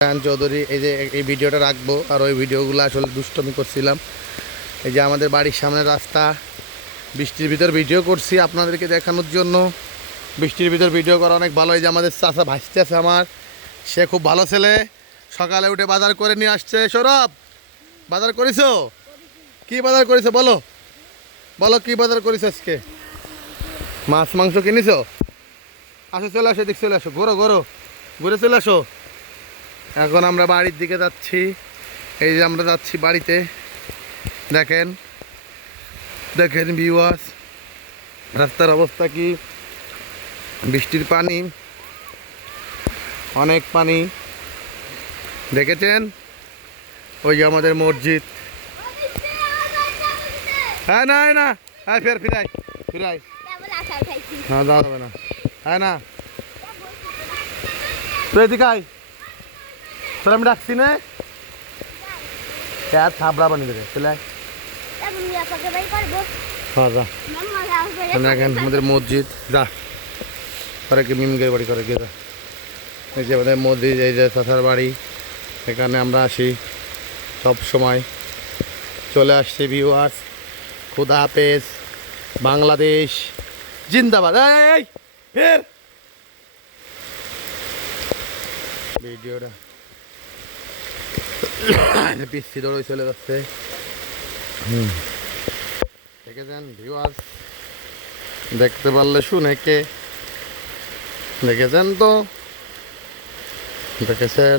রায়হান চৌধুরী। এই যে এই ভিডিওটা রাখবো, আর ওই ভিডিওগুলো আসলে দুষ্টমি করছিলাম। এই যে আমাদের বাড়ির সামনে রাস্তা, বৃষ্টির ভিতর ভিডিও করছি আপনাদেরকে দেখানোর জন্য। বৃষ্টির ভিতর ভিডিও করা অনেক ভালো। এই যে আমাদের চাচা ভাসতে আছে আমার, সে খুব ভালো ছেলে। সকালে উঠে বাজার করে নিয়ে আসছে। সৌরভ, বাজার করেছো? কি বাজার করেছো বলো, বলো কি বাজার করেছো আজকে? মাছ মাংস কিনেছো? আসো চলে আসো, এদিক চলে আসো, ঘোরো ঘোরো, ঘুরে চলে আসো। এখন আমরা বাড়ির দিকে যাচ্ছি। এই যে আমরা যাচ্ছি বাড়িতে। দেখেন দেখেন ভিউয়ার্স, রাস্তার অবস্থা কি। বৃষ্টির পানি, অনেক পানি। দেখেছেন ওই যে আমাদের মসজিদ। হ্যাঁ না না, হ্যাঁ ফের ফিরাই ফিরাই, হ্যাঁ যাওয়া যাবে না। হ্যাঁ না, তো এদিকে আয়, তোর আমি ডাকছি না, থাবড়া বানিয়ে দেবে চলে আয়। হ্যাঁ যা, দেখেন আমাদের মসজিদ। যা পরে কি মিমগের বাড়ি করে গিয়ে যা। এই যে আমাদের মসজিদ, এই যে চাচার বাড়ি, এখানে আমরা আসি সব সময়। চলে আসছে ভিউয়ার্স। খুদা হাফেজ, বাংলাদেশ জিন্দাবাদ। এই ফের ভিডিওটা পিসি দৌড়ে চলে যাচ্ছে। দেখেছেন ভিউয়ার্স, দেখতে পারলে শুনে কে দেখেছেন তো, দেখেছেন।